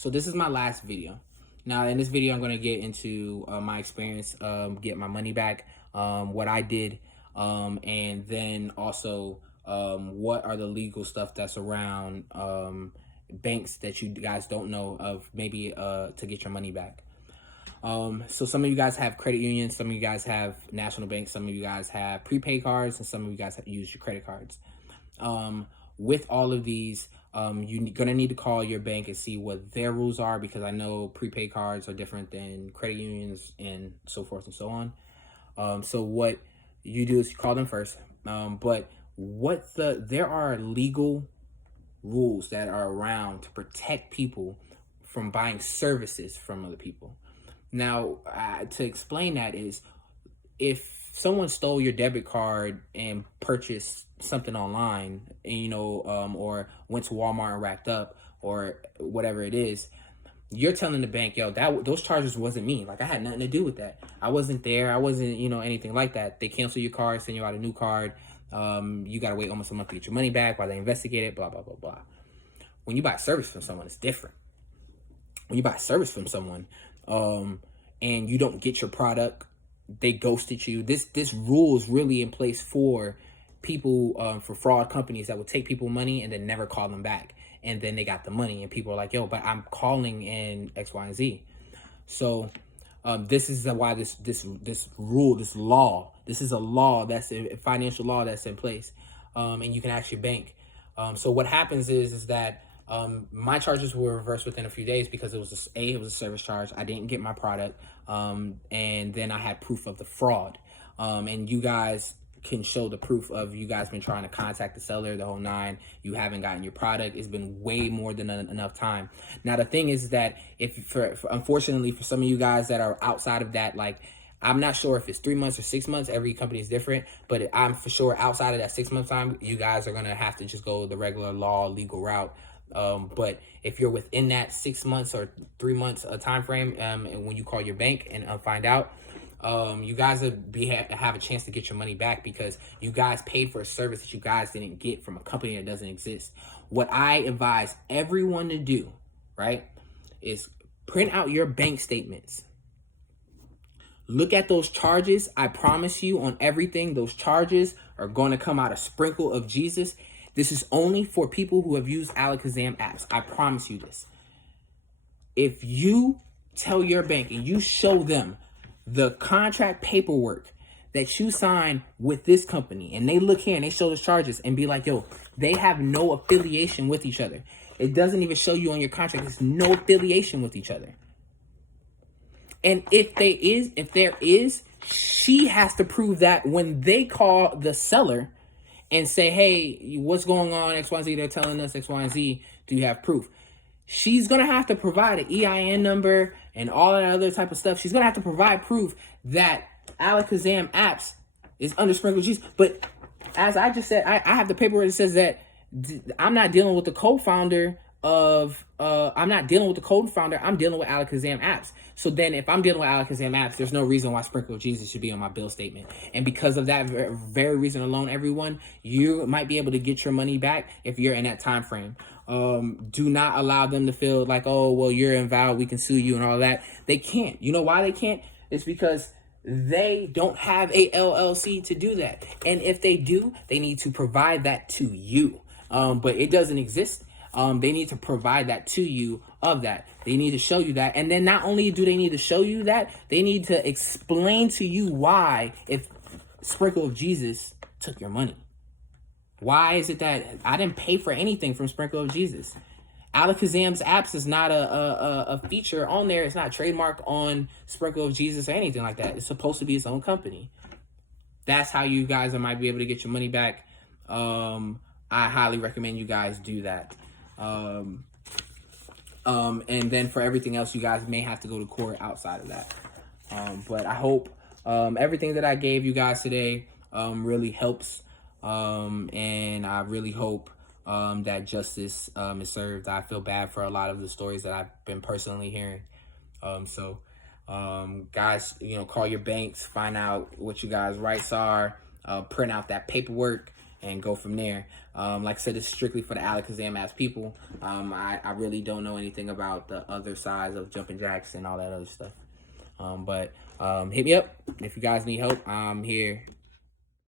So this is my last video. Now in this video, I'm going to get into my experience, get my money back, what I did, and then also what are the legal stuff that's around banks that you guys don't know of, maybe to get your money back. So some of you guys have credit unions, some of you guys have national banks, some of you guys have prepaid cards, and some of you guys use your credit cards. With all of these, you're gonna need to call your bank and see what their rules are, because I know prepaid cards are different than credit unions and so forth and so on. So what you do is you call them first. But there are legal rules that are around to protect people from buying services from other people. Now, to explain that is, if someone stole your debit card and purchased something online, and, or went to Walmart and racked up, or whatever it is, you're telling the bank, yo, those charges wasn't me. Like, I had nothing to do with that. I wasn't there. I wasn't, anything like that. They cancel your card, send you out a new card. You got to wait almost a month to get your money back while they investigate it, blah, blah, blah, blah. When you buy a service from someone, it's different. When you buy a service from someone, and you don't get your product, they ghosted you. This rule is really in place for people, for fraud companies that would take people money and then never call them back. And then they got the money, and people are like, yo, but I'm calling in X, Y, and Z. So this is why this rule, this is a law, that's a financial law that's in place, and you can ask your bank. So what happens is that my charges were reversed within a few days, because it was a service charge. I didn't get my product, and then I had proof of the fraud. And you guys can show the proof of you guys been trying to contact the seller the whole nine. You haven't gotten your product. It's been way more than enough time. Now the thing is that unfortunately for some of you guys that are outside of that, like, I'm not sure if it's 3 months or 6 months. Every company is different, but I'm for sure outside of that 6 month time, you guys are gonna have to just go the regular legal route. But if you're within that 6 months or 3 months time frame, and when you call your bank and find out, you guys have a chance to get your money back, because you guys paid for a service that you guys didn't get from a company that doesn't exist. What I advise everyone to do, right, is print out your bank statements. Look at those charges. I promise you, on everything, those charges are going to come out a sprinkle of Jesus. This is only for people who have used Alakazam apps. I promise you this. If you tell your bank and you show them the contract paperwork that you sign with this company, and they look here and they show those charges and be like, yo, they have no affiliation with each other. It doesn't even show you on your contract. There's no affiliation with each other. And if there is, she has to prove that when they call the seller and say, hey, what's going on, X, Y, Z, they're telling us X, Y, and Z, do you have proof? She's going to have to provide an EIN number and all that other type of stuff. She's going to have to provide proof that Alakazam apps is under Sprinkle Jesus. But as I just said, I have the paperwork that says that I'm not dealing with the co-founder of, I'm dealing with Alakazam apps. So then if I'm dealing with Alakazam apps, there's no reason why Sprinkle Jesus should be on my bill statement. And because of that very reason alone, everyone, you might be able to get your money back if you're in that time frame. Do not allow them to feel like, oh, well, you're invalid, we can sue you and all that. They can't. You know why they can't? It's because they don't have a LLC to do that. And if they do, they need to provide that to you. But it doesn't exist. They need to provide that to you of that. They need to show you that. And then not only do they need to show you that, they need to explain to you why, if Sprinkle of Jesus took your money. Why is it that I didn't pay for anything from Sprinkle of Jesus? Alakazam's apps is not a feature on there. It's not trademark on Sprinkle of Jesus or anything like that. It's supposed to be its own company. That's how you guys might be able to get your money back. I highly recommend you guys do that. And then for everything else, you guys may have to go to court outside of that. But I hope everything that I gave you guys today really helps. And I really hope that justice is served. I feel bad for a lot of the stories that I've been personally hearing. Guys, call your banks, find out what you guys' rights are, print out that paperwork, and go from there. Like I said, it's strictly for the Alakazam ass people. I really don't know anything about the other sides of jumping jacks and all that other stuff. But hit me up if you guys need help. I'm here